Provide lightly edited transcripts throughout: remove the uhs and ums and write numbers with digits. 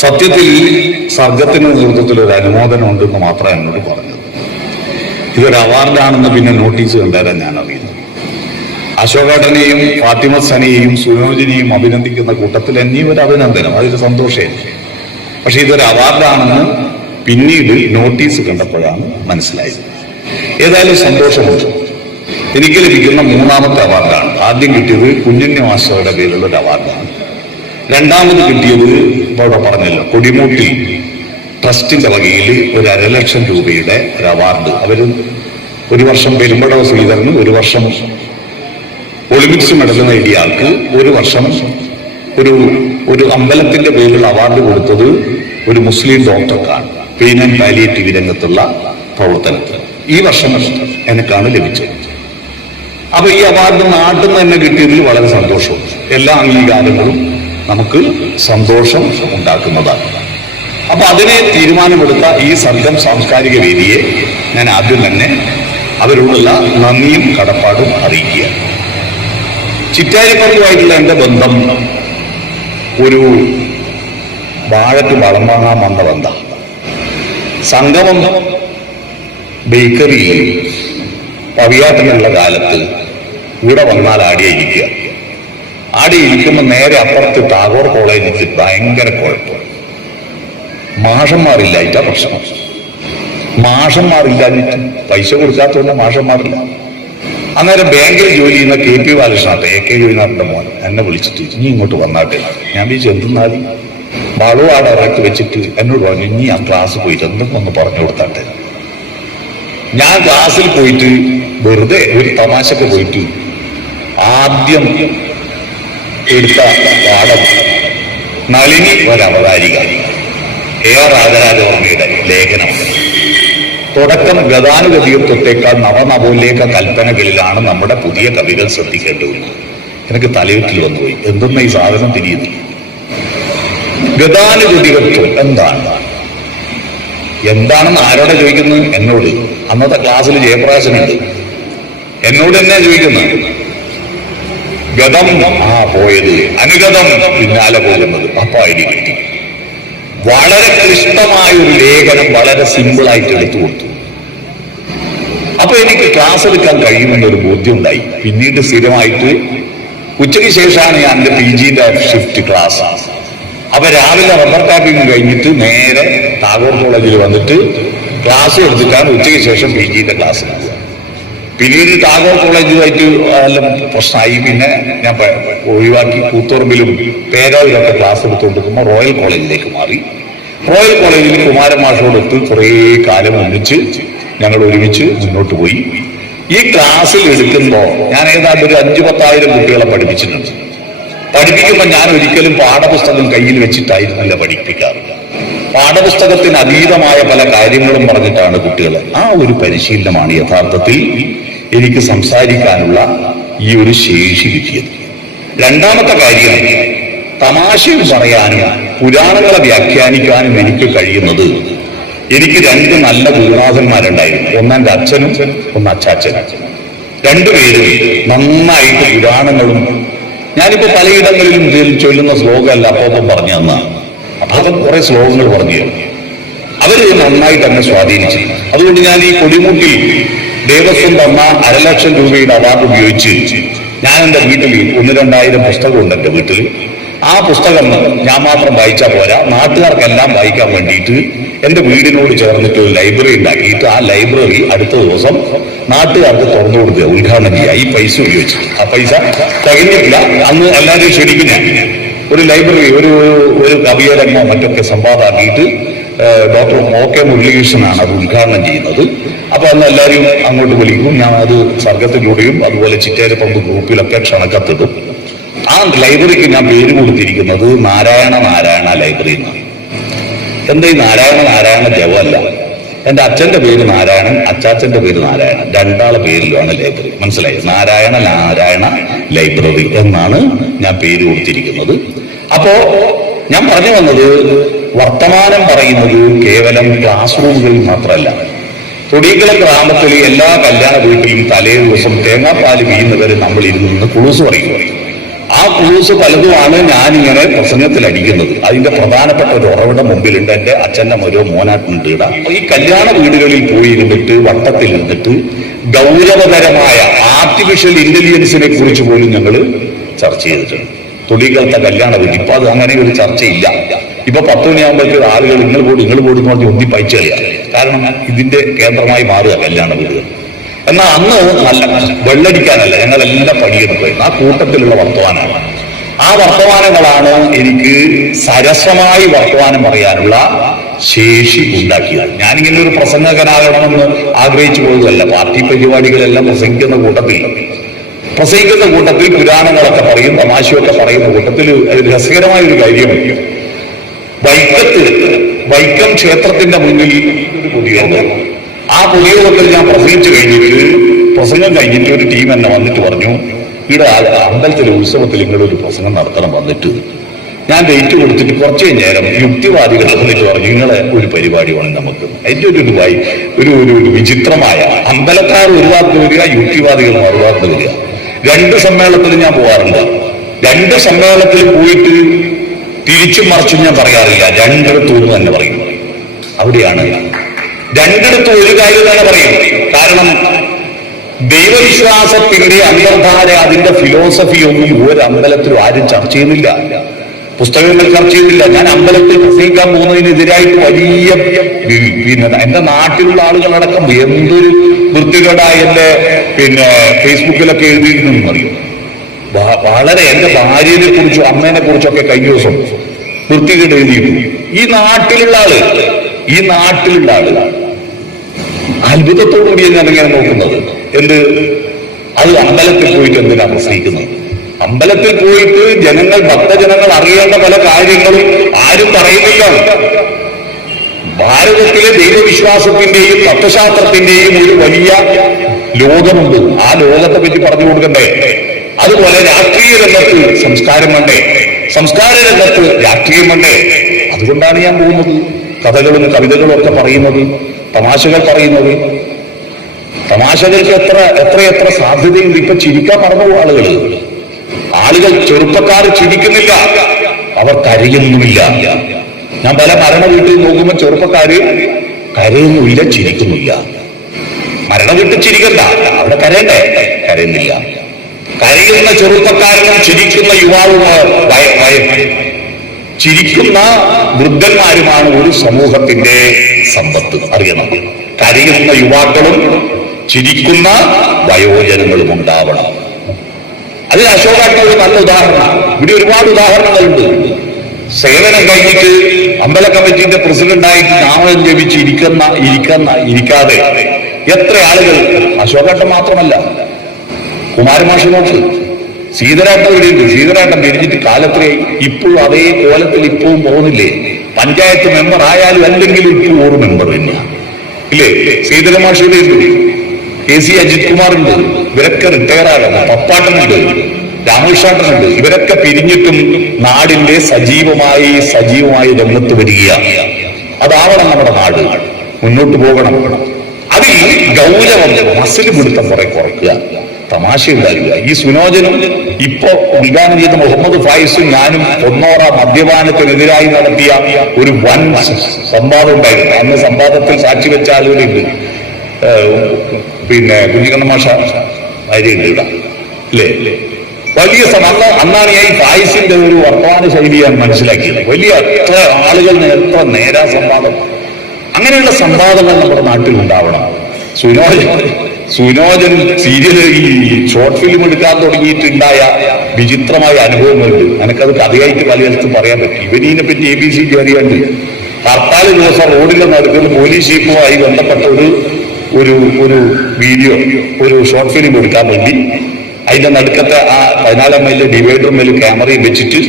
സത്യത്തിൽ സർഗത്തിന്റെ നേതൃത്വത്തിൽ ഒരു അനുമോദനം ഉണ്ടെന്ന് മാത്രമേ എന്നോട് പറഞ്ഞത്. ഇതൊരു അവാർഡാണെന്ന് പിന്നെ നോട്ടീസ് കണ്ടാലും ഞാൻ അറിയുന്നു. അശോകേട്ടനെയും ഫാത്തിമ സനയെയും സുനോജിനെയും അഭിനന്ദിക്കുന്ന കൂട്ടത്തിൽ എന്നെയും ഒരു അഭിനന്ദനം, അതൊരു സന്തോഷമായിരുന്നു. പക്ഷെ ഇതൊരു അവാർഡാണെന്ന് പിന്നീട് നോട്ടീസ് കണ്ടപ്പോഴാണ് മനസ്സിലായത്. ഏതായാലും സന്തോഷമുണ്ട്. എനിക്ക് ലഭിക്കുന്ന മൂന്നാമത്തെ അവാർഡാണ്. ആദ്യം കിട്ടിയത് കുഞ്ഞുണ്ണി മാസ്റ്ററുടെ പേരിലുള്ള ഒരു അവാർഡാണ്. രണ്ടാമത് കിട്ടിയത് ഇവിടെ പറഞ്ഞല്ലോ, കൊടിമൂട്ടിൽ ട്രസ്റ്റിന്റെ വകയിൽ ഒരു 1,50,000 രൂപയുടെ ഒരു അവാർഡ്. അവർ ഒരു വർഷം പെരുമ്പടവ ശ്രീധരന്, ഒരു വർഷം ഒളിമ്പിക്സ് മെഡൽ നേടിയ ആൾക്ക്, ഒരു വർഷം ഒരു അമ്പലത്തിന്റെ പേരിലുള്ള അവാർഡ് കൊടുത്തത് ഒരു മുസ്ലിം ഡോക്ടർക്കാണ്, പെയിൻ ആൻഡ് പാലിയേറ്റീവ് രംഗത്തുള്ള പ്രവർത്തനത്തിൽ. ഈ വർഷം എനിക്കാണ് ലഭിച്ചത്. അപ്പൊ ഈ അവാർഡ് നാട്ടിൽ നിന്ന് തന്നെ കിട്ടിയതിൽ വളരെ സന്തോഷമുണ്ട്. എല്ലാ അംഗീകാരങ്ങളും നമുക്ക് സന്തോഷം ഉണ്ടാക്കുന്നതാണ്. അപ്പൊ അതിനെ തീരുമാനമെടുത്ത ഈ സർഗം സാംസ്കാരിക വേദിയെ ഞാൻ ആദ്യം തന്നെ അവരോടുള്ള നന്ദിയും കടപ്പാടും അറിയിക്കുകയാണ്. ചിറ്റാരിപ്പറമ്പുമായിട്ടുള്ള എന്റെ ബന്ധം ഒരു വാഴക്ക് വളം വാങ്ങാൻ വന്ന ബന്ധം. സംഗമം ബേക്കറിയിൽ പവിയാട്ടനുള്ള കാലത്ത് ഇവിടെ വന്നാൽ ആടിയിരിക്കുക. ആടിയിരിക്കുമ്പോൾ നേരെ അപ്പുറത്ത് ടാഗോർ കോളേജിൽ ഭയങ്കര കുഴപ്പം. മാഷന്മാരില്ലായിട്ടാ പ്രശ്നം. മാഷന്മാരില്ലാഞ്ഞിട്ട് പൈസ കൊടുക്കാത്തതുകൊണ്ട് മാഷന്മാരില്ല. അന്നേരം ബാങ്കിൽ ജോലി ചെയ്യുന്ന KP ബാലകൃഷ്ണത്തെ, AK ഗോപിനാഥന്റെ മോൻ, എന്നെ വിളിച്ചിട്ട് ഇനി ഇങ്ങോട്ട് വന്നാട്ടെ. ഞാൻ വിളിച്ചു എന്തെന്നാലും വളവും അവിടെ ഇറക്കി വെച്ചിട്ട് എന്നോട് പറഞ്ഞു, ഇനി ഞാൻ ക്ലാസ് പോയിട്ട് എന്തെങ്കിലും ഒന്ന് പറഞ്ഞു കൊടുത്താട്ടെ. ഞാൻ ക്ലാസ്സിൽ പോയിട്ട് വെറുതെ ഒരു തമാശക്ക് പോയിട്ട് ആദ്യം എടുത്ത പാഠം നളിനി ഒരവതാരിക, AR രാജരാജവർമ്മയുടെ ലേഖനം. തുടക്കം ഗതാനുഗതികത്വത്തെക്കാൾ നവനവോല്ലേഖ കൽപ്പനകളിലാണ് നമ്മുടെ പുതിയ കവികൾ ശ്രദ്ധിക്കേണ്ടത്. എനിക്ക് തലയുറ്റിൽ വന്നുപോയി, എന്തെന്ന ഈ സാധനം തിരിയുന്നില്ല. ഗതാനുഗതികത്വം എന്താണെന്ന് ആരോടെ ചോദിക്കുന്നത്? എന്നോട്. അന്നത്തെ ക്ലാസ്സിൽ ജയപ്രകാശനുണ്ട്, എന്നോട് തന്നെ ചോദിക്കുന്നത്. ഗതം പോയത്, അനുഗതം പിന്നാലെ പോകുന്നത്. അപ്പൊ ഐഡി കിട്ടി. വളരെ ക്ലിഷ്ടമായ ഒരു ലേഖനം വളരെ സിമ്പിളായിട്ട് എടുത്തു കൊടുത്തു. അപ്പൊ എനിക്ക് ക്ലാസ് എടുക്കാൻ കഴിയുമെന്നൊരു ബോധ്യം ഉണ്ടായി. പിന്നീട് സ്ഥിരമായിട്ട് ഉച്ചയ്ക്ക് ശേഷമാണ് ഞാൻ എന്റെ PGന്റെ ഷിഫ്റ്റ് ക്ലാസ്. അപ്പൊ രാവിലെ റബ്ബർ ടാപ്പിംഗ് കഴിഞ്ഞിട്ട് നേരെ ടാഗോർ കോളേജിൽ വന്നിട്ട് ക്ലാസ് എടുത്തിട്ടാണ് ഉച്ചയ്ക്ക് ശേഷം PGന്റെ ക്ലാസ്. പിന്നീട് ടാഗോർ കോളേജുമായിട്ട് എല്ലാം പ്രശ്നമായി. പിന്നെ ഞാൻ ഒഴിവാക്കി കൂത്തുറമ്പിലും പേരാവിലൊക്കെ ക്ലാസ് എടുത്തുകൊണ്ടിരിക്കുമ്പോൾ റോയൽ കോളേജിലേക്ക് മാറി. റോയൽ കോളേജിൽ കുമാരൻ മാഷോടൊത്ത് കുറേ കാലം ഞങ്ങൾ ഒരുമിച്ച് മുന്നോട്ട് പോയി. ഈ ക്ലാസ്സിൽ എടുക്കുമ്പോൾ ഞാൻ ഏതാണ്ട് ഒരു 5,000-10,000 കുട്ടികളെ പഠിപ്പിച്ചിട്ടുണ്ട്. പഠിപ്പിക്കുമ്പോൾ ഞാൻ ഒരിക്കലും പാഠപുസ്തകം കയ്യിൽ വെച്ചിട്ടായിരുന്നില്ല പഠിപ്പിക്കാറ്. പാഠപുസ്തകത്തിന് അതീതമായ പല കാര്യങ്ങളും പറഞ്ഞിട്ടാണ് കുട്ടികളെ. ആ ഒരു പരിശീലനമാണ് യഥാർത്ഥത്തിൽ എനിക്ക് സംസാരിക്കാനുള്ള ഈ ഒരു ശേഷി കിട്ടിയത്. രണ്ടാമത്തെ കാര്യം, തമാശയും പറയാനും പുരാണങ്ങളെ വ്യാഖ്യാനിക്കാനും എനിക്ക് കഴിയുന്നത് എനിക്ക് 2 നല്ല ഗുരുനാഥന്മാരുണ്ടായിരുന്നു. ഒന്ന് എൻ്റെ അച്ഛനും ഒന്ന് അച്ചാച്ചനും. രണ്ടുപേരും നന്നായിട്ട് പുരാണങ്ങളും, ഞാനിപ്പോ പലയിടങ്ങളിലും ചൊല്ലുന്ന ശ്ലോകമല്ല അപ്പം പറഞ്ഞു തന്നാണ്. അപ്പം കുറെ ശ്ലോകങ്ങൾ പറഞ്ഞു അവര് നന്നായിട്ട് എന്നെ സ്വാധീനിച്ചു. അതുകൊണ്ട് ഞാൻ ഈ കൊടിമൂട്ടിൽ ദേവസ്വം തന്ന 1,50,000 രൂപയുടെ അവാർഡ് ഉപയോഗിച്ച് ഞാൻ എൻ്റെ വീട്ടിൽ 1,000-2,000 പുസ്തകമുണ്ട് എൻ്റെ വീട്ടിൽ. ആ പുസ്തകം ഞാൻ മാത്രം വായിച്ചാൽ പോരാ, നാട്ടുകാർക്കെല്ലാം വായിക്കാൻ വേണ്ടിയിട്ട് എൻ്റെ വീടിനോട് ചേർന്നിട്ട് ഒരു ലൈബ്രറി ഉണ്ടാക്കിയിട്ട് ആ ലൈബ്രറി അടുത്ത ദിവസം നാട്ടുകാർക്ക് തുറന്നു കൊടുക്കുക, ഉദ്ഘാടനം ചെയ്യുക. ഈ പൈസ ഉപയോഗിച്ച്. ആ പൈസ തികഞ്ഞിട്ടില്ല. അന്ന് എല്ലാവരും ക്ഷണിക്കുന്ന ഒരു ലൈബ്രറി, ഒരു കവിയരങ്ങോ മറ്റൊക്കെ സംവാദമാക്കിയിട്ട് ഡോക്ടർ OK മുരളീകൃഷ്ണനാണ് അത് ഉദ്ഘാടനം ചെയ്യുന്നത്. അപ്പൊ അന്ന് എല്ലാവരും അങ്ങോട്ട് വിളിക്കും. ഞാൻ അത് സർഗത്തിലൂടെയും അതുപോലെ ചിറ്റാരിപ്പറമ്പ് ഗ്രൂപ്പിലൊക്കെ ക്ഷണക്കത്തിടും. ആ ലൈബ്രറിക്ക് ഞാൻ പേര് കൊടുത്തിരിക്കുന്നത് നാരായണ ലൈബ്രറി എന്നാണ്. എന്താ ഈ നാരായണ ജപമല്ല. എൻ്റെ അച്ഛന്റെ പേര് നാരായണൻ, അച്ചാച്ചന്റെ പേര് നാരായണൻ, രണ്ടാളെ പേരിലുമാണ് ലൈബ്രറി. മനസ്സിലായി? നാരായണ ലൈബ്രറി എന്നാണ് ഞാൻ പേര് കൊടുത്തിരിക്കുന്നത്. അപ്പോ ഞാൻ പറഞ്ഞു വന്നത്, വർത്തമാനം പറയുന്നത് കേവലം ക്ലാസ് റൂമുകളിൽ മാത്രമല്ല. തൊടിയകുളം ഗ്രാമത്തിലെ എല്ലാ കല്യാണ വീട്ടിലും തലേ ദിവസം തേങ്ങാപ്പാല് വീഴുന്നവരെ നമ്മൾ ഇരുന്ന് കുളുസ് പറയും. ആ ക്ലൂസ് പലതുമാണ് ഞാനിങ്ങനെ പ്രസംഗത്തിൽ അടിക്കുന്നത്. അതിന്റെ പ്രധാനപ്പെട്ട ഒരു ഉറവിടം മുമ്പിലുണ്ട്. എന്റെ അച്ഛന്റെ ഒരു മോനാട്ടുണ്ട് ഇട. ഈ കല്യാണ വീടുകളിൽ പോയി ഇരുന്നിട്ട് വട്ടത്തിൽ ഇരുന്നിട്ട് ഗൗരവകരമായ ആർട്ടിഫിഷ്യൽ ഇന്റലിജൻസിനെ കുറിച്ച് പോലും ഞങ്ങൾ ചർച്ച ചെയ്തിട്ടുണ്ട്. തൊടികളത്തെ കല്യാണ വീട്ടിൽ ഇപ്പൊ അത് അങ്ങനെ ഒരു ചർച്ചയില്ല. ഇപ്പൊ 10 മണിയാകുമ്പോഴേക്ക് ആളുകൾ നിങ്ങൾ പോടും എന്ന് പറഞ്ഞ് ഒന്നി പൈച്ച കളിയാണ്. കാരണം ഇതിന്റെ കേന്ദ്രമായി മാറുക കല്യാണ വീടുകൾ. എന്നാൽ അന്ന് നല്ല വെള്ളടിക്കാനല്ല, ഞങ്ങളെല്ലാം പണിയെടുത്ത് പോയിരുന്നു. ആ കൂട്ടത്തിലുള്ള വർത്തമാനമാണ്. ആ വർത്തമാനങ്ങളാണ് എനിക്ക് സരസമായി വർത്തമാനം പറയാനുള്ള ശേഷി ഉണ്ടാക്കിയത്. ഞാനിങ്ങനെ ഒരു പ്രസംഗകനാകണമെന്ന് ആഗ്രഹിച്ചു പോയതല്ല. പാർട്ടി പരിപാടികളെല്ലാം പ്രസംഗിക്കുന്ന കൂട്ടത്തിൽ പുരാണങ്ങളൊക്കെ പറയും, തമാശയൊക്കെ പറയുന്ന കൂട്ടത്തിൽ രസകരമായ ഒരു കാര്യം, വൈക്കം ക്ഷേത്രത്തിന്റെ മുന്നിൽ ഒരു പൊതുയോഗം. ആ പൊതുയോഗത്തിൽ ഞാൻ പ്രസംഗം കഴിഞ്ഞിട്ട് ഒരു ടീം എന്നെ വന്നിട്ട് പറഞ്ഞു, ഇവിടെ അമ്പലത്തിലെ ഉത്സവത്തിൽ ഇങ്ങനൊരു പ്രസംഗം നടത്തണം വന്നിട്ട്. ഞാൻ ഡേറ്റ് കൊടുത്തിട്ട് കുറച്ച് നേരം യുക്തിവാദികൾ വന്നിട്ട് പറഞ്ഞു, നിങ്ങളെ ഒരു പരിപാടി വേണം നമുക്ക്. അതിന്റെ ഒരു വിചിത്രമായ അമ്പലക്കാർ ഒരു ഭാഗത്ത് വരിക, യുക്തിവാദികൾ മറുഭാഗത്ത് വരിക. 2 സമ്മേളനത്തിൽ ഞാൻ പോകാറുണ്ട്. 2 സമ്മേളനത്തിൽ പോയിട്ട് തിരിച്ചും മറിച്ചും ഞാൻ പറയാറില്ല. 2 തന്നെ പറയും. അവിടെയാണ് 2 ഒരു കാര്യം തന്നെ പറയും. കാരണം ദൈവവിശ്വാസത്തിന്റെ അന്തർധാര, അതിന്റെ ഫിലോസഫി ഒന്നും ഒരു അമ്പലത്തിലും ആരും ചർച്ച ചെയ്യുന്നില്ല, പുസ്തകങ്ങൾ ചർച്ച ചെയ്യുന്നില്ല. ഞാൻ അമ്പലത്തിൽ പ്രസംഗിക്കാൻ പോകുന്നതിനെതിരായിട്ട് വലിയ എന്റെ നാട്ടിലുള്ള ആളുകളടക്കം എന്തൊരു വൃത്തികേടായ എന്റെ ഫേസ്ബുക്കിലൊക്കെ എഴുതിയിരുന്നെന്ന് അറിയും. വളരെ എന്റെ ഭാര്യനെ കുറിച്ചും അമ്മേനെ കുറിച്ചൊക്കെ കഴിഞ്ഞ ദിവസം വൃത്തികേട് എഴുതിയിരുന്നു. ഈ നാട്ടിലുള്ള ആള് അത്ഭുതത്തോടുകൂടി ഞാനിങ്ങനെ നോക്കുന്നത്. അത് അമ്പലത്തിൽ പോയിട്ട് എന്തിനാ പ്രസംഗിക്കുന്നത്? അമ്പലത്തിൽ പോയിട്ട് ഭക്തജനങ്ങൾ അറിയേണ്ട പല കാര്യങ്ങളും ആരും പറയുന്നില്ല. ഭാരതത്തിലെ ദൈവവിശ്വാസത്തിന്റെയും തത്വശാസ്ത്രത്തിന്റെയും ഒരു വലിയ ലോകമുണ്ട്. ആ ലോകത്തെ പറ്റി പറഞ്ഞു കൊടുക്കണ്ടേ? അതുപോലെ രാഷ്ട്രീയ രംഗത്ത് സംസ്കാരം വേണ്ടേ? സംസ്കാര രംഗത്ത് രാഷ്ട്രീയം വേണ്ടേ? അതുകൊണ്ടാണ് ഞാൻ പോകുന്നത്. കഥകളും കവിതകളും ഒക്കെ പറയുന്നത്, തമാശകൾ പറയുന്നത്. തമാശകൾക്ക് എത്ര സാധ്യതയുണ്ട്. ഇപ്പൊ ചിരിക്കാൻ മറന്നു ആളുകൾ ചെറുപ്പക്കാർ ചിരിക്കുന്നില്ല, അവർ കരയുന്നുമില്ല. ഞാൻ പല മരണ വീട്ടിൽ നോക്കുമ്പോൾ ചെറുപ്പക്കാര് കരയുന്നില്ല, ചിരിക്കുന്നില്ല. മരണ വീട്ടിൽ ചിരിക്കണ്ട, അവിടെ കരയണ്ടേ? കരയുന്നില്ല. കരയുന്ന ചെറുപ്പക്കാരനും ചിരിക്കുന്ന ചിരിക്കുന്ന വൃദ്ധന്മാരുമാണ് ഒരു സമൂഹത്തിന്റെ സമ്പത്ത്. അറിയണം. കരയുന്ന യുവാക്കളും ചിരിക്കുന്ന വയോജനങ്ങളും ഉണ്ടാവണം. അത് അശോകാട്ടിന്റെ ഒരു നല്ല ഉദാഹരണമാണ്. ഇവിടെ ഒരുപാട് ഉദാഹരണങ്ങളുണ്ട്. സേവനം കഴിഞ്ഞിട്ട് അമ്പല കമ്മിറ്റിന്റെ പ്രസിഡന്റായിട്ട് നാമം ജപിച്ച് ഇരിക്കാതെ എത്ര ആളുകൾ, അശോകാട്ടം മാത്രമല്ല, കുമാരമാഷ് നോക്ക്, സീതരാട്ടം ഇവിടെയുണ്ട്. സീതരാട്ടം പിരിഞ്ഞിട്ട് കാലത്രയായി, ഇപ്പോഴും അതേ കോലത്തിൽ ഇപ്പോഴും പോകുന്നില്ലേ? പഞ്ചായത്ത് മെമ്പർ ആയാലും അല്ലെങ്കിലും ഇപ്പോൾ ഒരു മെമ്പർ തന്നെയാണ്, ഇല്ലേ? സീതരമാഷിയുടെ ഉണ്ട്, KC അജിത് കുമാറുണ്ട്, ഇവരൊക്കെ റിട്ടയർ ആകണം. പപ്പാട്ടനുണ്ട്, രാമകൃഷ്ണാട്ടനുണ്ട്. ഇവരൊക്കെ പിരിഞ്ഞിട്ടും നാടിന്റെ സജീവമായി രംഗത്ത് വരികയാണ്. അതാവണം നമ്മുടെ നാട്, മുന്നോട്ട് പോകണം. അതിൽ ഗൗരവം, മസിൽ പിടുത്തം കുറെ കുറയ്ക്കുക, തമാശ ഉണ്ടാക്കുക. ഈ സുനോജനും ഇപ്പൊ ഉദ്ഘാടനം ചെയ്ത മുഹമ്മദ് ഫായിസും ഞാനും ഒന്നോറ മദ്യപാനത്തിനെതിരായി നടത്തിയ ഒരു വൻ സംവാദം ഉണ്ടായിരുന്നു. അന്ന് സംവാദത്തിൽ സാക്ഷി വെച്ച ആളുകളുണ്ട്. കുഞ്ഞിക്കണ്ണ മാഷ ഭാര്യയുണ്ട് ഇവിടെ, അല്ലേ? വലിയ അന്നാണ് ഞാൻ ഈ ഫായിസിന്റെ ഒരു വർത്തമാന ശൈലി ഞാൻ മനസ്സിലാക്കിയത്. വലിയ എത്ര ആളുകൾ എത്ര നേരാ സംവാദം. അങ്ങനെയുള്ള സംവാദങ്ങൾ നമ്മുടെ നാട്ടിൽ ഉണ്ടാവണം. സുനോജൻ സീരിയൽ ഈ ഷോർട്ട് ഫിലിം എടുക്കാൻ തുടങ്ങിയിട്ടുണ്ടായ വിചിത്രമായ അനുഭവങ്ങളുണ്ട്. എനിക്കത് കഥയായിട്ട് പലയിടത്തും പറയാൻ പറ്റും. ഇവനീനെ പറ്റി ABC അറിയാണ്ട് ഹർത്താൽ ദിവസം റോഡിലെ നടുക്കുന്ന പോലീസ് ജീപ്പുമായി ബന്ധപ്പെട്ട ഒരു വീഡിയോ, ഒരു ഷോർട്ട് ഫിലിം എടുക്കാൻ വേണ്ടി അതിന്റെ നടുക്കത്തെ ആ 14 മൈലിലെ ഡിവൈഡർ മേൽ ക്യാമറയും വെച്ചിട്ട്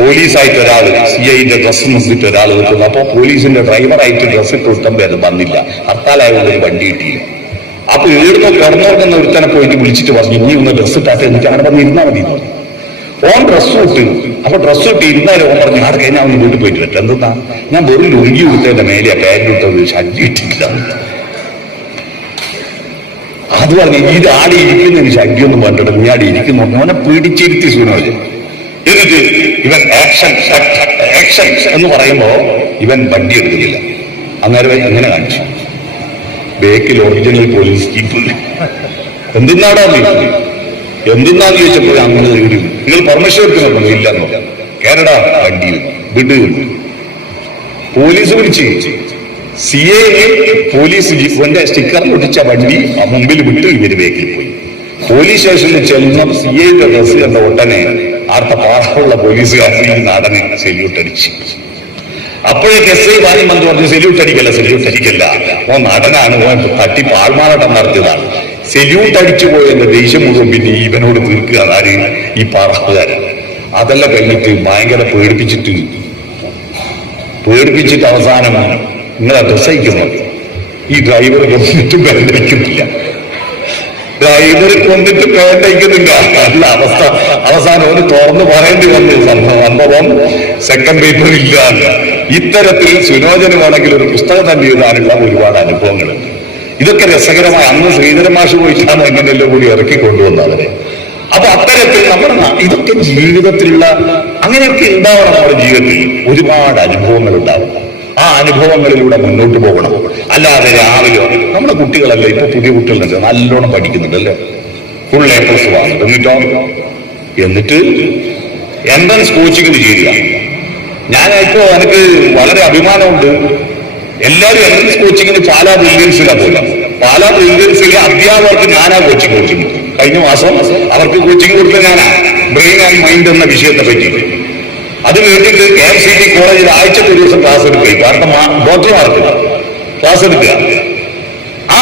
പോലീസായിട്ട് ഒരാൾ, CIന്റെ ഡ്രസ്സ് നിർത്തിയിട്ട് ഒരാൾ നിൽക്കുന്നു. അപ്പൊ പോലീസിന്റെ ഡ്രൈവറായിട്ട് ഡ്രസ്സ് ഇട്ട് കൊടുക്കുമ്പോൾ അത് വന്നില്ല, ഹർത്താലായതുകൊണ്ട് ഒരു വണ്ടി കിട്ടിയില്ല. അപ്പൊ ഏടുന്നോ കിടന്നോർക്കുന്ന ഒരുത്തനെ പോയിട്ട് വിളിച്ചിട്ട് പറഞ്ഞു, ഇനി ഒന്ന് ഡ്രസ്സ് ഇട്ടാട്ടെ, എന്നിട്ട് അങ്ങനെ പറഞ്ഞ് ഇരുന്നാൽ മതി എന്ന് പറഞ്ഞു. ഓൻ ഡ്രസ്സ് ഇട്ട്, അപ്പൊ ഡ്രസ്സ് ഇട്ട് ഇരുന്നാലും ഓൻ പറഞ്ഞു, ആടെ കഴിഞ്ഞാൽ ഒന്ന് വീട്ടിൽ പോയിട്ട് പറ്റും. എന്താ ഞാൻ വെറും ലുങ്കി കൊടുത്തതിന്റെ മേലെ പാൻറ് ഇട്ടത് ഷഡ്ജി ഇട്ടിട്ടില്ല. അത് പറഞ്ഞു ഇത് ആടി ഇരിക്കുന്നതിന് ശക്തിയൊന്നും വേണ്ടിട്ട് നീ ആടി ഇരിക്കുന്നു അവനെ പിടിച്ചിരുത്തി സുനോജ്. എന്നിട്ട് ഇവൻ ആക്ഷൻ ആക്ഷൻ എന്ന് പറയുമ്പോ ഇവൻ വണ്ടി എടുക്കുന്നില്ല. അന്നേരം എങ്ങനെ കാണിച്ചു ബേക്കിൽ ഒറിജിനൽ പോലീസ് ജീപ്പ്. എന്തിനാടാ എന്തിനാന്ന് ചോദിച്ചപ്പോൾ അങ്ങനെ ഒരു നിങ്ങൾ പെർമിഷൻ എടുക്കുന്നുണ്ടോ? ഇല്ലെന്നോ. കേരള വണ്ടി വിട്. പോലീസ് വിളിച്ച് CA പോലീസ് ജീപ്പിന്റെ സ്റ്റിക്കറിൽ ഒട്ടിച്ച വണ്ടി മുമ്പിൽ വിട്ട് ഇവര് ബേക്കിൽ പോയി. പോലീസ് സ്റ്റേഷനിൽ ചെല്ലുന്ന CAയുടെ ഡ്രസ് കണ്ട ഉടനെ ആർത്ത പാടുള്ള പോലീസുകാരൻ ഈ നാടനെ സെല്യൂട്ട് അടിച്ചു. അപ്പോഴേക്ക് SI വാര്യം എന്ന് പറഞ്ഞു സെല്യൂട്ട് അടിക്കല്ല ഓ നടനാണ്, ഓ തട്ടി പാഴ്മാനാട്ടം നടത്തിയതാണ്. സെല്യൂട്ട് അടിച്ചു പോയതിന്റെ ദേഷ്യം മുഴുവൻ പിന്നെ ഇവനോട് തീർക്കുക ആര് ഈ പാറാവുകാരൻ. അതെല്ലാം കഴിഞ്ഞിട്ട് ഭയങ്കര പേടിപ്പിച്ചിട്ട് അവസാനം നിങ്ങളെ ഡ്രസ് അയക്കുന്നു. ഈ ഡ്രൈവർ കൊന്നിട്ടും പേണ്ടയ്ക്കുന്നില്ല. ഡ്രൈവർ കൊന്നിട്ട് പേണ്ടയ്ക്കുന്നില്ല. നല്ല അവസ്ഥ. അവസാനം ഒന്ന് തുറന്ന് പറയേണ്ടി വന്നു സംഭവം സെക്കൻഡ് പേപ്പർ ഇല്ല. ഇത്തരത്തിൽ സുനോജന് വേണമെങ്കിൽ ഒരു പുസ്തകം തന്നെ എഴുതാനുള്ള ഒരുപാട് അനുഭവങ്ങളുണ്ട്. ഇതൊക്കെ രസകരമായ അന്ന് ശ്രീധരൻ മാഷ് പോയിട്ടാണ് എങ്ങനെയെല്ലാം കൂടി ഇറക്കി കൊണ്ടുവന്നത് അവരെ. അപ്പൊ അത്തരത്തിൽ നമ്മുടെ ഇതൊക്കെ ജീവിതത്തിലുള്ള അങ്ങനെയൊക്കെ ഉണ്ടാവണം. നമ്മുടെ ജീവിതത്തിൽ ഒരുപാട് അനുഭവങ്ങൾ ഉണ്ടാവും. ആ അനുഭവങ്ങളിലൂടെ മുന്നോട്ട് പോകണം. അല്ലാതെ രാവിലെ നമ്മുടെ കുട്ടികളല്ലേ ഇപ്പൊ പുതിയ കുട്ടികളുണ്ട് നല്ലോണം പഠിക്കുന്നുണ്ടല്ലേ, ഫുൾ A+ വാങ്ങും. എന്നിട്ട് എൻട്രൻസ് കോച്ചിങ്ങിന് ചേരുക. ഞാനിപ്പോ എനിക്ക് വളരെ അഭിമാനമുണ്ട്. എല്ലാവരും എൻട്രൻസ് കോച്ചിങ്ങിന് പാലാ ബ്രില്യൻസിലാണ് പോലെ. പാലാ ബ്രില്യൻസിലെ അധ്യാപകർക്ക് ഞാനാ കോച്ചിങ് കൊടുക്കുന്നു. കഴിഞ്ഞ മാസം അവർക്ക് കോച്ചിങ് കൊടുത്ത ഞാനാ ബ്രെയിൻ ആൻഡ് മൈൻഡ് എന്ന വിഷയത്തെ പറ്റി. അത് കേട്ടിട്ട് KMCT കോളേജിൽ ആഴ്ചക്ക് ഒരു ദിവസം ക്ലാസ് എടുക്കുക. കാരണം ഡോക്ടർമാർക്ക് ക്ലാസ് എടുക്കുക. ആ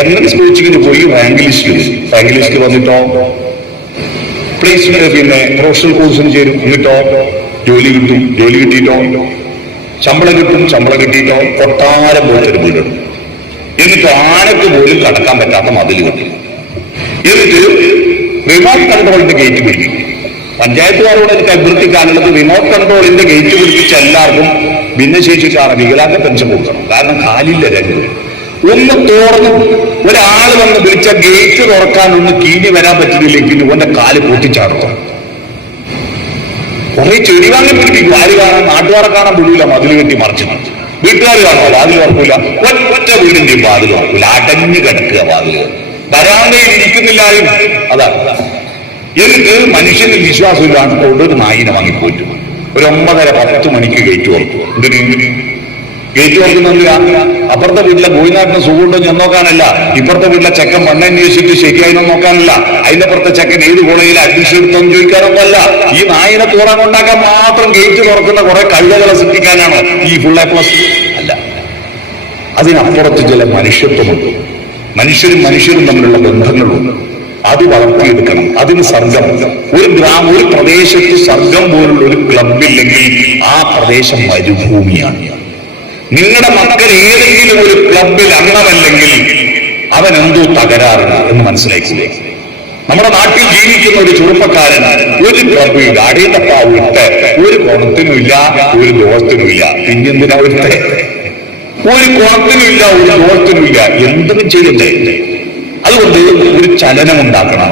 എൻട്രൻസ് കോച്ചിങ്ങിന് പോയി റാങ്ക് ലിസ്റ്റ് വന്നിട്ടോ പ്ലേസ്മെന്റ് പിന്നെ പ്രൊഫഷണൽ കോഴ്സിന് ചേരും. എന്നിട്ടോ ജോലി കിട്ടിയിട്ടോ ശമ്പളം കിട്ടിയിട്ടോ കൊട്ടാരം പോലത്തെ വീടും. എന്നിട്ട് ആനക്ക് പോലും കടക്കാൻ പറ്റാത്ത മതിൽ കിട്ടി. എന്നിട്ട് റിമോട്ട് കൺട്രോളിന്റെ ഗേറ്റ് പിടിക്കും. പഞ്ചായത്തുകാരോട് എനിക്ക് അഭ്യർത്ഥിക്കാനുള്ളത് റിമോട്ട് കൺട്രോളിന്റെ ഗേറ്റ് പിടിപ്പിച്ച എല്ലാവർക്കും ഭിന്നശേഷിക്കാണ് വികലാംഗ പെൻഷൻ കൊടുക്കണം. കാരണം കാലില്ല രണ്ടും. ഒന്ന് തുറന്നു ഒരാൾ വന്ന് വിളിച്ച ഗേറ്റ് തുറക്കാൻ ഒന്ന് കീഞ്ഞു വരാൻ പറ്റുന്നില്ലെങ്കിൽ ഓന്റെ കാല് പൊട്ടിച്ചാടണം. കുറെ ചെടി വാങ്ങി പിടിപ്പിക്കും. ആര് കാണാൻ? നാട്ടുകാരെ കാണാൻ വിടൂല. മതിൽ കെട്ടി മറിച്ചു. വീട്ടുകാർ കാണോ? വാതിൽ തുറക്കൂല. ഒറ്റ വീടിന്റെയും വാതിൽ തുറക്കൂല. അടഞ്ഞു കിടക്കുക വാതിൽ. വരാന്തയിൽ ഇരിക്കുന്നില്ലായും അതാണ്. എന്നിട്ട് മനുഷ്യന് വിശ്വാസമില്ലാത്തതുകൊണ്ട് ഒരു നായിനെ വാങ്ങിപ്പോയിട്ട് ഒരു 9:30-10 മണിക്ക് ഗേറ്റ് തുറക്കും. എന്തിന് ഗേറ്റ് തുറക്കുന്നില്ല? അപ്പുറത്തെ വീട്ടിലെ ഗോയിനാട്ടിന് സുഖമുണ്ടോ ഞാൻ നോക്കാനല്ല. ഇപ്പുറത്തെ വീട്ടിലെ ചെക്കൻ മണ്ണന്വേഷിച്ചിട്ട് ശരിയായെന്ന് നോക്കാനല്ല. അതിന്റെ പുറത്തെ ചെക്കൻ ഏത് കോളേജിൽ അഡ്മിഷൻ എടുത്തോന്ന് ചോദിക്കാറൊന്നുമല്ല. ഈ നായിനെ കൂറാൻ കൊണ്ടാക്കാൻ മാത്രം ഗേറ്റ് തുറക്കുന്ന കുറെ കഴുതകളെ സൃഷ്ടിക്കാനാണ് ഈ ഫുൾ A+ അല്ല. അതിനപ്പുറത്ത് ചില മനുഷ്യത്വമുണ്ട്. മനുഷ്യരും തമ്മിലുള്ള ബന്ധങ്ങളുണ്ട്. അത് വളർത്തിയെടുക്കണം. അതിന് സർഗം. ഒരു പ്രദേശത്ത് സർഗം പോലുള്ള ഒരു ക്ലബില്ലെങ്കിൽ ആ പ്രദേശം മരുഭൂമിയാണ്. നിങ്ങളുടെ മക്കൾ ഏതെങ്കിലും ഒരു ക്ലബിൽ അംഗമല്ലെങ്കിൽ അവൻ എന്തോ തകരാറുണ്ട് എന്ന് മനസ്സിലാക്കില്ലേ? നമ്മുടെ നാട്ടിൽ ജീവിക്കുന്ന ഒരു ചെറുപ്പക്കാരൻ ഒരു ക്ലബിൽ അടിയത്തപ്പാ വിട്ട് ഒരു കുണത്തിനുമില്ല, ഒരു ദോഷത്തിനുമില്ല. പിന്നെന്തിനാ ഒരുത്തെ? ഒരു കുണത്തിനുമില്ല, ഒരു ദോഷത്തിനുമില്ല. എന്തെങ്കിലും ചെയ്യണ്ടേ? അതുകൊണ്ട് ഒരു ചലനം ഉണ്ടാക്കണം.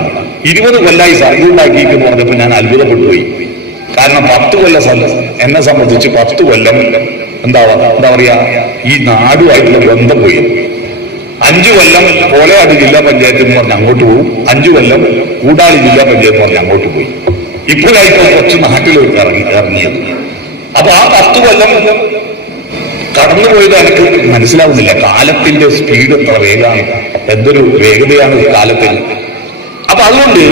20 കൊല്ലായി സർഗം ഉണ്ടാക്കിയെന്ന് പറഞ്ഞപ്പോൾ ഞാൻ അത്ഭുതപ്പെട്ടു പോയി. കാരണം 10 കൊല്ലം എന്നെ സംബന്ധിച്ച് 10 കൊല്ലം എന്താ പറയാ ഈ നാടുമായിട്ടുള്ള ബന്ധം പോയി. 5 കൊല്ലം കോലയാട് ജില്ലാ പഞ്ചായത്ത് എന്ന് പറഞ്ഞ് അങ്ങോട്ട് പോകും. 5 കൊല്ലം കൂടാളി ജില്ലാ പഞ്ചായത്ത് പറഞ്ഞ് അങ്ങോട്ട് പോയി. ഇപ്പോഴായിട്ട് കുറച്ച് നാട്ടിലേക്ക് ഇറങ്ങിയത്. അപ്പൊ ആ 10 കൊല്ലം കടന്നുപോയത് എനിക്ക് മനസ്സിലാവുന്നില്ല. കാലത്തിന്റെ സ്പീഡ് എത്ര വേഗമാണ്, എന്തൊരു വേഗതയാണ് ഈ കാലത്തിൽ. അപ്പൊ അതുകൊണ്ട്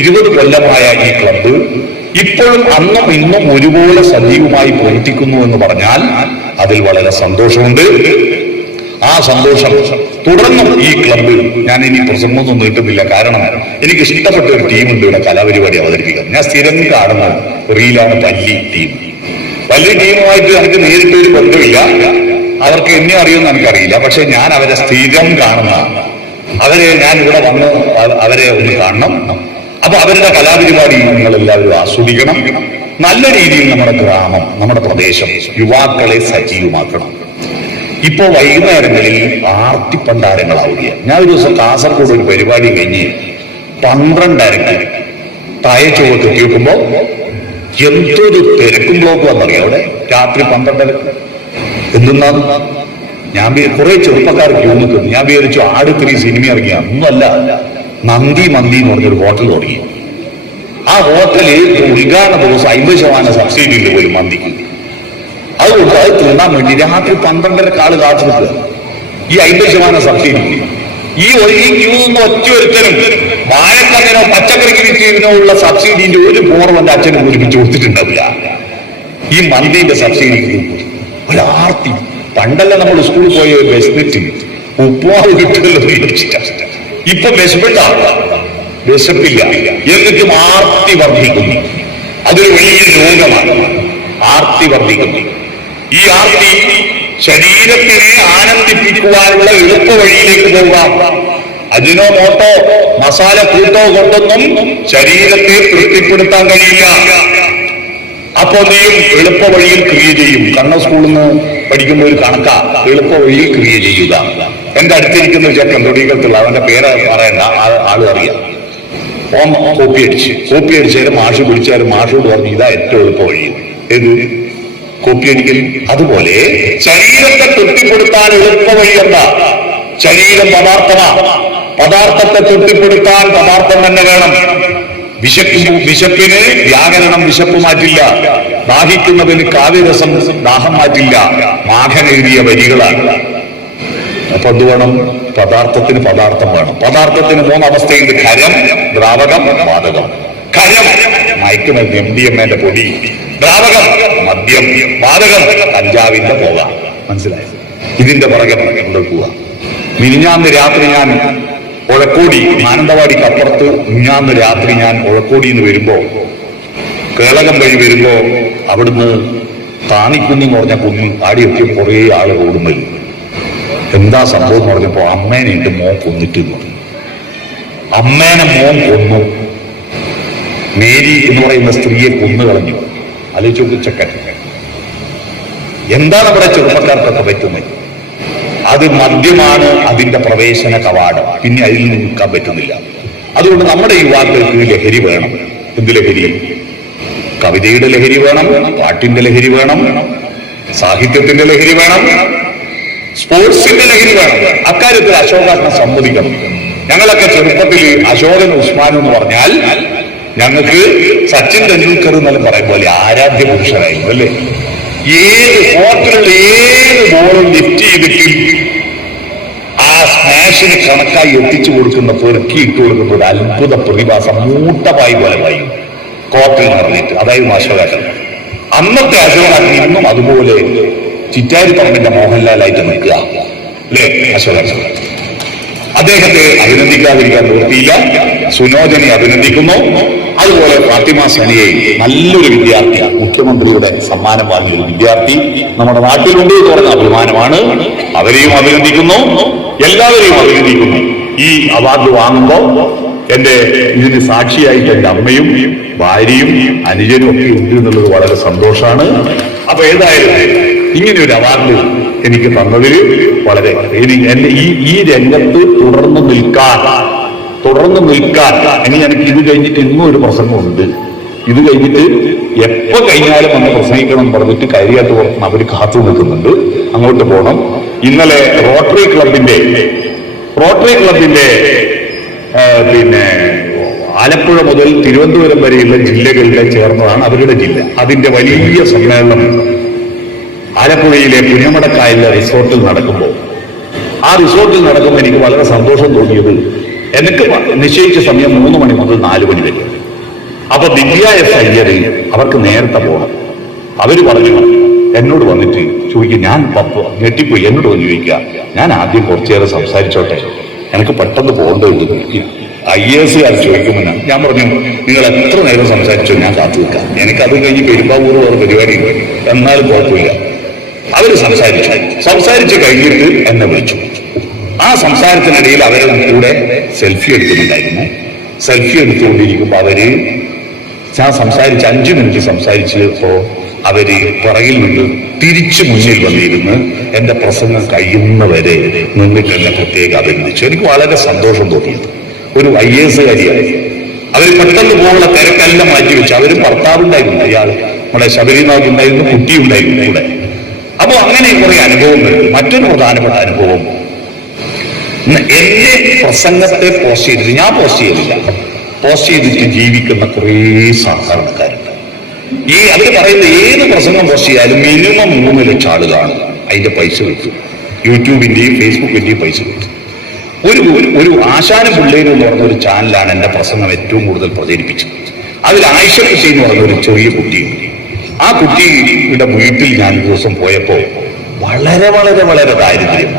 20 കൊല്ലമായ ഈ ക്ലബ്ബ് ഇപ്പോഴും അന്നും ഇന്നും ഒരുപോലെ സജീവമായി പ്രവർത്തിക്കുന്നു എന്ന് പറഞ്ഞാൽ അതിൽ വളരെ സന്തോഷമുണ്ട്. ആ സന്തോഷം തുടർന്നും ഈ ക്ലബ്ബിൽ ഞാൻ ഇനി പ്രസംഗമൊന്നും നീട്ടുന്നില്ല. കാരണം എനിക്ക് ഇഷ്ടപ്പെട്ട ഒരു ടീമുണ്ട് ഇവിടെ കലാപരിപാടി അവതരിപ്പിക്കാൻ. ഞാൻ സ്ഥിരം കാണുന്ന റീലാണ് പല്ലി ടീം. പല്ലി ടീമുമായിട്ട് എനിക്ക് നേരിട്ട് ഒരു ബന്ധമില്ല. അവർക്ക് എന്നെ അറിയുമെന്ന് എനിക്കറിയില്ല. പക്ഷെ ഞാൻ അവരെ സ്ഥിരം കാണുന്ന, അവരെ ഞാൻ ഇവിടെ വന്ന് അവരെ ഒന്ന് കാണണം. അപ്പൊ അവരുടെ കലാപരിപാടി നിങ്ങൾ എല്ലാവരും ആസ്വദിക്കണം. നല്ല രീതിയിൽ നമ്മുടെ ഗ്രാമം, നമ്മുടെ പ്രദേശം യുവാക്കളെ സജീവമാക്കണം. ഇപ്പൊ വൈകുന്നേരങ്ങളിൽ ആർത്തിപ്പണ്ടാരങ്ങളാവുകയാണ്. ഞാൻ ഒരു ദിവസം കാസർഗോഡ് ഒരു പരിപാടി കഴിഞ്ഞ് 12:30 തായച്ചോട്ട് എത്തിയോക്കുമ്പോ എന്തൊരു തിരക്കും ബ്ലോക്ക് വന്നറിയാം അവിടെ. രാത്രി 12:30 എന്തെന്നാ ഞാൻ കുറെ ചെറുപ്പക്കാർ ക്യൂ നിൽക്കുന്നു. ഞാൻ വിചാരിച്ചു ആടുത്തിരി സിനിമ ഇറങ്ങിയ ഒന്നുമല്ല, നന്ദി മന്തി എന്ന് പറഞ്ഞൊരു ഹോട്ടൽ തുടങ്ങി. ആ ഹോട്ടലിൽ ഉദ്ഘാടന ദിവസം 50% സബ്സിഡി ഉണ്ട് പോലും മന്തിക്ക്. അതുകൊണ്ട് അത് തിന്നാൻ വേണ്ടി രാത്രി 12:30 ആള് കാത്തു നിൽക്കുക. ഈ 50% സബ്സിഡി ഈ ക്യൂ നിന്ന് ഒറ്റ ഒരുത്തരും വാഴക്കന്നിനോ പച്ചക്കറിക്ക് വിറ്റീനോ ഉള്ള സബ്സിഡിന്റെ ഒരു പൂർവ്വന്റെ അച്ഛനും ഒരുമിച്ച് കൊടുത്തിട്ടുണ്ടാവില്ല. ഈ മന്തിന്റെ സബ്സിഡി ഒരാർത്തി. പണ്ടല്ല നമ്മൾ സ്കൂളിൽ പോയ വിശന്നിട്ട് ഉപ്പുമാവ് കിട്ടുമല്ലോ വിചാരിച്ചിട്ട്. ഇപ്പൊ വിശപ്പില്ല, എന്നിട്ടും ആർത്തി വർദ്ധിക്കുന്നു. അതൊരു വലിയ രോഗമാണ്. ആർത്തി വർദ്ധിക്കുന്നു. ഈ ആർത്തി ശരീരത്തിനെ ആനന്ദിപ്പിക്കുവാനുള്ള എളുപ്പ വഴിയിലേക്ക് പോകാം. അതിനോ മോട്ടോ മസാല കൂട്ടോ കൊണ്ടൊന്നും ശരീരത്തെ തൃപ്തിപ്പെടുത്താൻ കഴിയില്ല. അപ്പോ നീയും എളുപ്പ വഴിയിൽ ക്രിയ ചെയ്യും. കണ്ണ സ്കൂളിൽ നിന്ന് പഠിക്കുമ്പോൾ ഒരു കണക്കാ, എളുപ്പ വഴിയിൽ ക്രിയ ചെയ്യുക. എന്റെ അടുത്തിരിക്കുന്ന ചെക്കൻ തൊടികത്തുള്ള, അവന്റെ പേര് പറയണ്ട, ആള് അറിയാം. ഓൻ കോപ്പി അടിച്ചാലും മാഷ് പിടിച്ചാലും മാഷോട് പറഞ്ഞു ഇതാ ഏറ്റവും എളുപ്പ വഴി. ഏത് കോപ്പി അടിക്കൽ? അതുപോലെ ശരീരത്തെ തൃപ്തിപ്പെടുത്താൻ എളുപ്പ വഴി എന്താ? ശരീരം പദാർത്ഥത്തെ തൃപ്തിപ്പെടുത്താൻ പദാർത്ഥം തന്നെ വേണം. വിശപ്പിന് വ്യാകരണം വിശപ്പ് മാറ്റില്ല. ദാഹിക്കുന്നതിന് കാവ്യരസം ദാഹം മാറ്റില്ല. മാഘനെഴുതിയ വരികളാണ്. അപ്പൊ എന്ത് വേണം? പദാർത്ഥത്തിന് പദാർത്ഥം വേണം. പദാർത്ഥത്തിന് 3 അവസ്ഥയുണ്ട്: ഖരം, ദ്രാവകം, വാതകം. ഖരം മയക്കുമരുന്ന് MDMA പൊടി, ദ്രാവകം മദ്യം, വാതകം കഞ്ചാവിന്റെ പുക. മനസ്സിലായി? ഇതിന്റെ പുറകെ പോവുക. മിനിഞ്ഞാന്ന് രാത്രി ഞാൻ ഒഴക്കോടി, മാനന്തവാടിക്ക് അപ്പുറത്ത് മിനിഞ്ഞാന്ന് രാത്രി ഞാൻ ഒഴക്കോടിയിൽ നിന്ന് വരുമ്പോ, കേളകം വഴി വരുമ്പോ, അവിടുന്ന് താണിക്കുന്ന് എന്ന് പറഞ്ഞ കുന്ന് ആടിയൊക്കെ കുറെ ആള് ഓടുന്നത്. എന്താ സംഭവം എന്ന് പറഞ്ഞപ്പോ അമ്മേനെ എന്റെ മോൻ കൊന്നിട്ട് എന്ന് പറഞ്ഞു. അമ്മേനെ മോൻ കൊന്നു. മേരി എന്ന് പറയുന്ന സ്ത്രീയെ കൊന്നു കളഞ്ഞു. ആലോചിച്ചു ചെക്കൻ. എന്താണ് ഇവിടെ ചെറുപ്പക്കാർക്കൊക്കെ പറ്റുന്നത്? അത് മദ്യമാണ് അതിന്റെ പ്രവേശന കവാടം. പിന്നെ അതിൽ നിന്ന് നിൽക്കാൻ പറ്റുന്നില്ല. അതുകൊണ്ട് നമ്മുടെ യുവാക്കൾക്ക് ലഹരി വേണം. എന്ത് ലഹരി? കവിതയുടെ ലഹരി വേണം, പാട്ടിന്റെ ലഹരി വേണം, സാഹിത്യത്തിന്റെ ലഹരി വേണം, സ്പോർട്സിന്റെ ലഹരി വേണം. അക്കാര്യത്തിൽ അശോകാട്ടനെ സമ്മതിക്കണം. ഞങ്ങളൊക്കെ ചെറുപ്പത്തിൽ അശോകൻ ഉസ്മാൻ എന്ന് പറഞ്ഞാൽ ഞങ്ങൾക്ക് സച്ചിൻ ടെണ്ടുൽക്കർ എന്നെല്ലാം പറയും പോലെ ആരാധ്യ പുരുഷനായിരുന്നു അല്ലേ. ഏത് ഹോട്ടലിൽ ഏത് ബോളും ലിഫ്റ്റ് ചെയ്തിട്ട് ആ സ്മാഷിന് കണക്കായി എത്തിച്ചു കൊടുക്കുന്ന, പെറുക്കിയിട്ട് കൊടുക്കുന്ന ഒരു അത്ഭുത പ്രതിഭാസം മൂട്ടപായി പോലെ പായി കോർട്ടിൽ നടന്നിട്ട്. അതായത് അശോകാട്ടൻ. അന്നത്തെ അശോകാട്ടൻ ഇന്നും അതുപോലെ ചിറ്റാരിപ്പറമ്പിന്റെ മോഹൻലാലായിട്ട് നിൽക്കുക അല്ലേ അശോകാട്ടൻ. അദ്ദേഹത്തെ അഭിനന്ദിക്കാതിരിക്കാൻ നിവൃത്തിയില്ല. സുനോജനെ അഭിനന്ദിക്കുന്നു. അതുപോലെ ഫാത്തിമ സനിയെ, നല്ലൊരു വിദ്യാർത്ഥി, മുഖ്യമന്ത്രിയുടെ സമ്മാനം വാങ്ങിയ ഒരു വിദ്യാർത്ഥി നമ്മുടെ നാട്ടിലുണ്ട് എന്ന് പറഞ്ഞ അഭിമാനമാണ്. അവരെയും അഭിനന്ദിക്കുന്നു, എല്ലാവരെയും അഭിനന്ദിക്കുന്നു. ഈ അവാർഡ് വാങ്ങുമ്പോൾ ഇതിന് സാക്ഷിയായിട്ട് എന്റെ അമ്മയും ഭാര്യയും അനുജനും ഒക്കെ ഉണ്ട് എന്നുള്ളത് വളരെ സന്തോഷമാണ്. അപ്പൊ ഏതായാലും ഇങ്ങനെ ഒരു അവാർഡ് എനിക്ക് തന്നതിൽ വളരെ എന്റെ ഈ രംഗത്ത് തുടർന്ന് നിൽക്കാൻ ഇനി എനിക്ക് ഇത് കഴിഞ്ഞിട്ട് ഇന്നും ഒരു പ്രസംഗമുണ്ട്. ഇത് കഴിഞ്ഞിട്ട് എപ്പോ കഴിഞ്ഞാലും അന്ന് പ്രസംഗിക്കണം പറഞ്ഞിട്ട് കരിയാട്ട് പുറത്തുനിന്ന് അവർ കാത്തു നിൽക്കുന്നുണ്ട്. അങ്ങോട്ട് പോകണം. ഇന്നലെ റോട്ടറി ക്ലബിന്റെ പിന്നെ ആലപ്പുഴ മുതൽ തിരുവനന്തപുരം വരെയുള്ള ജില്ലകളിലെ ചേർന്നതാണ് അവരുടെ ജില്ല. അതിന്റെ വലിയ സമ്മേളനം ആലപ്പുഴയിലെ പുന്നമടക്കായലിലെ റിസോർട്ടിൽ നടക്കുമ്പോൾ എനിക്ക് വളരെ സന്തോഷം തോന്നിയത്, എനിക്ക് നിശ്ചയിച്ച സമയം 3 മണി മുതൽ 4 മണി വരെ. അപ്പൊ ദിവ്യ എസ് അയ്യർ അവർക്ക് നേരത്തെ പോകണം. അവര് പറഞ്ഞു എന്നോട് വന്നിട്ട് ചോദിക്കുക, ഞാൻ ഞെട്ടിപ്പോയി. എന്നോട് വന്ന് ചോദിക്കുക, ഞാൻ ആദ്യം കുറച്ചേറെ സംസാരിച്ചോട്ടെ, എനിക്ക് പെട്ടെന്ന് പോകേണ്ടത്. IAS ചോദിക്കുമ്പോൾ ഞാൻ പറഞ്ഞു, നിങ്ങൾ എത്ര നേരം സംസാരിച്ചോ ഞാൻ കാത്തു നിൽക്കാം. എനിക്കത് കഴിഞ്ഞ് പെരുമ്പാവൂർ വേറെ പരിപാടി, എന്നാലും കുഴപ്പമില്ല. അവര് സംസാരിച്ച് കഴിഞ്ഞിട്ട് എന്നെ വിളിച്ചു. ആ സംസാരത്തിനിടയിൽ അവരുടെ കൂടെ സെൽഫി എടുക്കുന്നുണ്ടായിരുന്നു. സെൽഫി എടുത്തുകൊണ്ടിരിക്കുമ്പോൾ ഞാൻ സംസാരിച്ച് 5 മിനിറ്റ് സംസാരിച്ചപ്പോ അവര് പുറകിൽ നിന്ന് തിരിച്ചു മുന്നിൽ വന്നിരുന്ന് എന്റെ പ്രസംഗം കഴിയുന്നവരെ നിന്നിട്ട് എന്നെ പ്രത്യേകം അഭിനന്ദിച്ചു. എനിക്ക് വളരെ സന്തോഷം തോന്നി. ഒരു IAS കാര്യമായി അവർ പെട്ടെന്ന് പോകുന്ന തിരക്കെല്ലാം മാറ്റിവെച്ചു. അവര് ഭർത്താവുണ്ടായിരുന്നു, അയാൾ നമ്മുടെ ശബരിനാഥ് ഉണ്ടായിരുന്നു, കുട്ടി ഉണ്ടായിരുന്നു കൂടെ. അപ്പൊ അങ്ങനെ കുറെ അനുഭവങ്ങൾ. മറ്റൊരു പ്രധാനപ്പെട്ട അനുഭവം, എന്റെ പ്രസംഗത്തെ പോസ്റ്റ് ചെയ്തിട്ട്, ഞാൻ പോസ്റ്റ് ചെയ്തില്ല, പോസ്റ്റ് ചെയ്തിട്ട് ജീവിക്കുന്ന കുറേ സാധാരണക്കാരുണ്ട്. അവര് പറയുന്ന ഏത് പ്രസംഗം പോസ്റ്റ് ചെയ്യാലും മിനിമം 3 ലക്ഷം ആളുകളാണ് അതിന്റെ പൈസ കിട്ടും. യൂട്യൂബിന്റെയും ഫേസ്ബുക്കിന്റെയും പൈസ കിട്ടും. ഒരു ആശാനും പിള്ളേരും എന്ന് പറഞ്ഞ ഒരു ചാനലാണ് എന്റെ പ്രസംഗം ഏറ്റവും കൂടുതൽ പ്രചരിപ്പിച്ചത്. അതിൽ ആയിഷ കുട്ടി എന്ന് പറഞ്ഞ ഒരു ചെറിയ കുട്ടിയുണ്ട്. ആ കുട്ടിയുടെ വീട്ടിൽ ഞാൻ ഒരു ദിവസം പോയപ്പോ വളരെ വളരെ വളരെ ദാരിദ്ര്യം,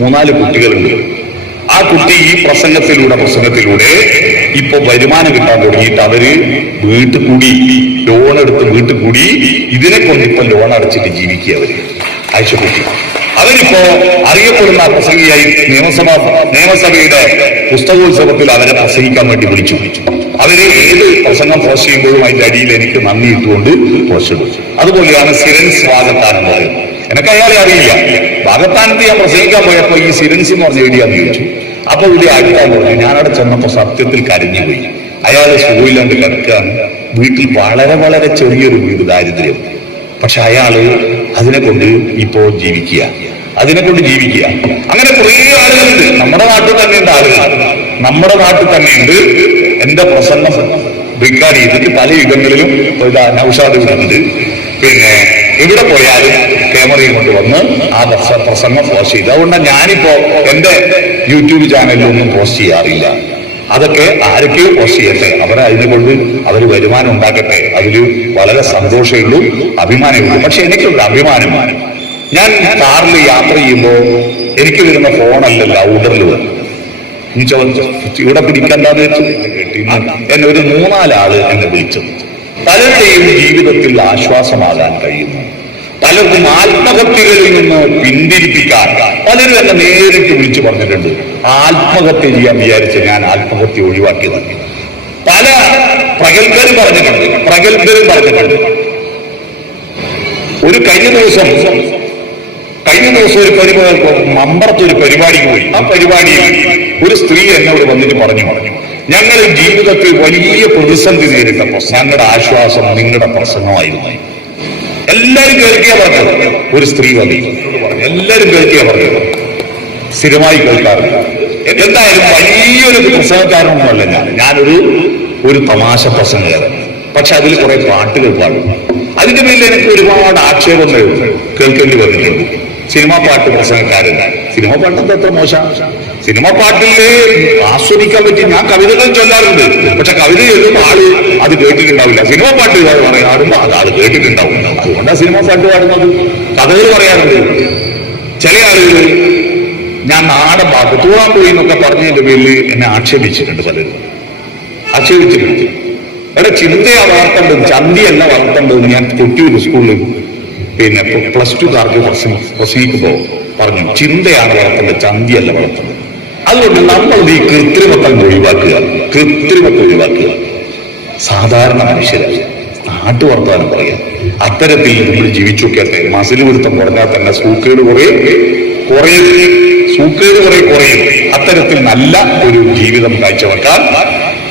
3-4 കുട്ടികളുണ്ട്. ആ കുട്ടി ഈ പ്രസംഗത്തിലൂടെ ഇപ്പൊ വരുമാനം കിട്ടാൻ തുടങ്ങിയിട്ട് അവര് വീട്ടിൽ കൂടി ലോൺ എടുത്ത് വീട്ടിൽ കൂടി ഇതിനെ കൊണ്ട് ഇപ്പൊ ലോൺ അടച്ചിട്ട് അവര് ആയിഷക്കുട്ടി. അവരിപ്പോ അറിയപ്പെടുന്ന പ്രസംഗിയായി നിയമസഭയുടെ പുസ്തകോത്സവത്തിൽ അവരെ പ്രസംഗിക്കാൻ വേണ്ടി വിളിച്ചു. അവര് ഏത് പ്രസംഗം പോസ്റ്റ് ചെയ്യുമ്പോഴും അതിന്റെ അടിയിൽ എനിക്ക് നന്ദി ഇട്ടുകൊണ്ട് പോസ്റ്റ് ഇടും. അതുപോലെയാണ് സിരൻസ് വാഗത്താനം എന്ന് പറയുന്നത്. എനിക്ക് അയാളെ അറിയില്ല. വാഗത്താനത്ത് ഞാൻ പ്രസംഗിക്കാൻ പോയപ്പോ ഈ സിരൻസ് എന്ന് പറഞ്ഞ എവിടെയാന്ന് ചോദിച്ചു. അപ്പൊ ഇവിടെ അടുത്താൻ പറഞ്ഞു. ഞാനവിടെ ചെന്നപ്പോ സത്യത്തിൽ കരഞ്ഞുപോയി. അയാൾ സുഖമില്ലാണ്ട് കിടക്കുകയാണ്. വീട്ടിൽ വളരെ വളരെ ചെറിയൊരു വീട്, ദാരിദ്ര്യം. പക്ഷെ അയാള് അതിനെ കൊണ്ട് ഇപ്പോ ജീവിക്കുക. അങ്ങനെ കുറേ ആളുകളുണ്ട്. നമ്മുടെ നാട്ടിൽ തന്നെയുണ്ട് ആളുകൾ. എന്റെ പ്രസംഗം റെക്കോർഡ് ചെയ്തിട്ട് പല യുഗങ്ങളിലും നൗഷാദ് വിടുന്നുണ്ട്. പിന്നെ എവിടെ പോയാലും ക്യാമറയും കൊണ്ടുവന്ന് ആ പ്രസംഗം പോസ്റ്റ് ചെയ്തു. അതുകൊണ്ടാണ് ഞാനിപ്പോ എന്റെ യൂട്യൂബ് ചാനലിലൊന്നും പോസ്റ്റ് ചെയ്യാറില്ല. അതൊക്കെ ആരൊക്കെയോ പോസ്റ്റ് ചെയ്യട്ടെ, അതിനെ കൊണ്ട് അവർ വരുമാനം ഉണ്ടാക്കട്ടെ. അതിൽ വളരെ സന്തോഷമുള്ളൂ, അഭിമാനമുള്ളൂ. പക്ഷെ എനിക്കുള്ള അഭിമാനം, ഞാൻ കാറിൽ യാത്ര ചെയ്യുമ്പോ എനിക്ക് വരുന്ന ഫോണല്ല ലൗഡറിൽ വന്നു. ഇവിടെ പിടിക്കണ്ടെന്ന് വെച്ചു എന്നെ ഒരു 3-4 ആള് എന്നെ വിളിച്ചത്. പലരുടെയും ജീവിതത്തിൽ ആശ്വാസമാകാൻ കഴിയുന്നു. പലർക്കും ആത്മഹത്യകളിൽ നിന്ന് പിന്തിരിപ്പിക്കാൻ പലരും എന്നെ നേരിട്ട് വിളിച്ചു പറഞ്ഞിട്ടുണ്ട്. ആത്മഹത്യ ചെയ്യാൻ വിചാരിച്ച് ഞാൻ ആത്മഹത്യ ഒഴിവാക്കിയതാണ്. പല പ്രഗത്ഭരും പറഞ്ഞിട്ടുണ്ട്. ഒരു കഴിഞ്ഞ ദിവസം ഒരു മമ്പറത്ത് ഒരു പരിപാടിക്ക് പോയി. ആ പരിപാടിയിൽ ഒരു സ്ത്രീ എന്നോട് വന്നിട്ട് പറഞ്ഞു, ഞങ്ങൾ ജീവിതത്തിൽ വലിയ പ്രതിസന്ധി നേരിട്ടപ്പോൾ ഞങ്ങളുടെ ആശ്വാസം നിങ്ങളുടെ പ്രസംഗമായിരുന്നു. എല്ലാവരും കേൾക്കിയാ പറഞ്ഞത്. ഒരു സ്ത്രീ വന്നു എല്ലാവരും കേൾക്കിയാ പറഞ്ഞത്. സ്ഥിരമായി കേൾക്കാറുണ്ട്. എന്തായാലും വലിയൊരു പ്രസംഗക്കാരനൊന്നുമല്ല ഞാനൊരു തമാശ പ്രസംഗകാരൻ. പക്ഷെ അതിൽ കുറെ പാട്ടുകൾ പാടും. അതിന്റെ പേരിൽ എനിക്ക് ഒരുപാട് ആക്ഷേപങ്ങൾ കേൾക്കേണ്ടി വന്നിട്ടുണ്ട്. സിനിമാ പാട്ട് പ്രസംഗക്കാരൻ. സിനിമാ പാട്ട് എത്ര മോശം. സിനിമാ പാട്ടില് ആസ്വദിക്കാൻ പറ്റി. ഞാൻ കവിതകൾ ചൊല്ലാറുണ്ട്. പക്ഷെ കവിത ചൊല്ലുമ്പോൾ ആള് അത് കേട്ടിട്ടുണ്ടാവില്ല. സിനിമാ പാട്ട് പാടുമ്പോ അത് ആള് കേട്ടിട്ടുണ്ടാവും. അതുകൊണ്ടാണ് സിനിമാ പാട്ട് പാടുന്നത്. കഥകൾ പറയാറുണ്ട്. ചില ആളുകൾ ഞാൻ നാടൻ പാട്ട് തൂറാൻ പോയി എന്നൊക്കെ പറഞ്ഞതിന്റെ പേരിൽ എന്നെ ആക്ഷേപിച്ചിട്ടുണ്ട്. പലരും ആക്ഷേപിച്ചിട്ടുണ്ട്. എവിടെ ചിന്തയാ വളർത്തേണ്ടത്, ചന്തിയല്ല വളർത്തേണ്ടത്. ഞാൻ കൊട്ടിയൂർ സ്കൂളിൽ പിന്നെ +2കാർക്ക് പ്രസംഗിക്കുമ്പോ പറഞ്ഞു, ചിന്തയാണ് വളർത്തേണ്ടത്, ചന്തിയല്ല വളർത്തേണ്ടത്. അതുകൊണ്ട് നമ്മൾ ഈ കൃത്രിമത്വം ഒഴിവാക്കുക. സാധാരണ മനുഷ്യരാണ് നാട്ടുവർത്താനം പറയാം. അത്തരത്തിൽ നമ്മൾ ജീവിച്ചു നോക്കിയാൽ മസിൽ പിടുത്തം കുറഞ്ഞാൽ തന്നെ സൂക്കേട് കുറയും. അത്തരത്തിൽ നല്ല ഒരു ജീവിതം കാഴ്ചവെക്കാൻ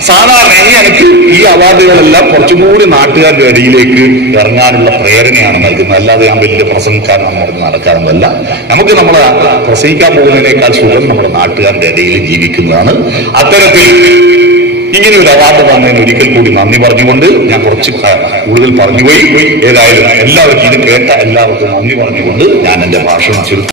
സാധാരണ എനിക്ക് ഈ അവാർഡുകളെല്ലാം കുറച്ചും കൂടി നാട്ടുകാരുടെ ഇടയിലേക്ക് ഇറങ്ങാനുള്ള പ്രേരണയാണ് നൽകുന്നത്. അല്ലാതെ ഞാൻ വലിയ പ്രസംഗക്കാരനെന്ന് പറഞ്ഞ് നടക്കാനൊന്നുമല്ല. നമുക്ക് നമ്മളെ പ്രസംഗിക്കാൻ പോകുന്നതിനേക്കാൾ സുഖം നമ്മുടെ നാട്ടുകാരുടെ ഇടയിൽ ജീവിക്കുന്നതാണ്. അത്തരത്തിൽ ഇങ്ങനെ ഒരു അവാർഡ് തന്നതിന് ഒരിക്കൽ കൂടി നന്ദി പറഞ്ഞുകൊണ്ട് ഞാൻ കുറച്ച് കൂടുതൽ പറഞ്ഞുപോയി. ഏതായാലും എല്ലാവർക്കും ഇത് കേട്ട എല്ലാവർക്കും നന്ദി പറഞ്ഞുകൊണ്ട് ഞാൻ എന്റെ ഭാഷണം ചുരുക്കി.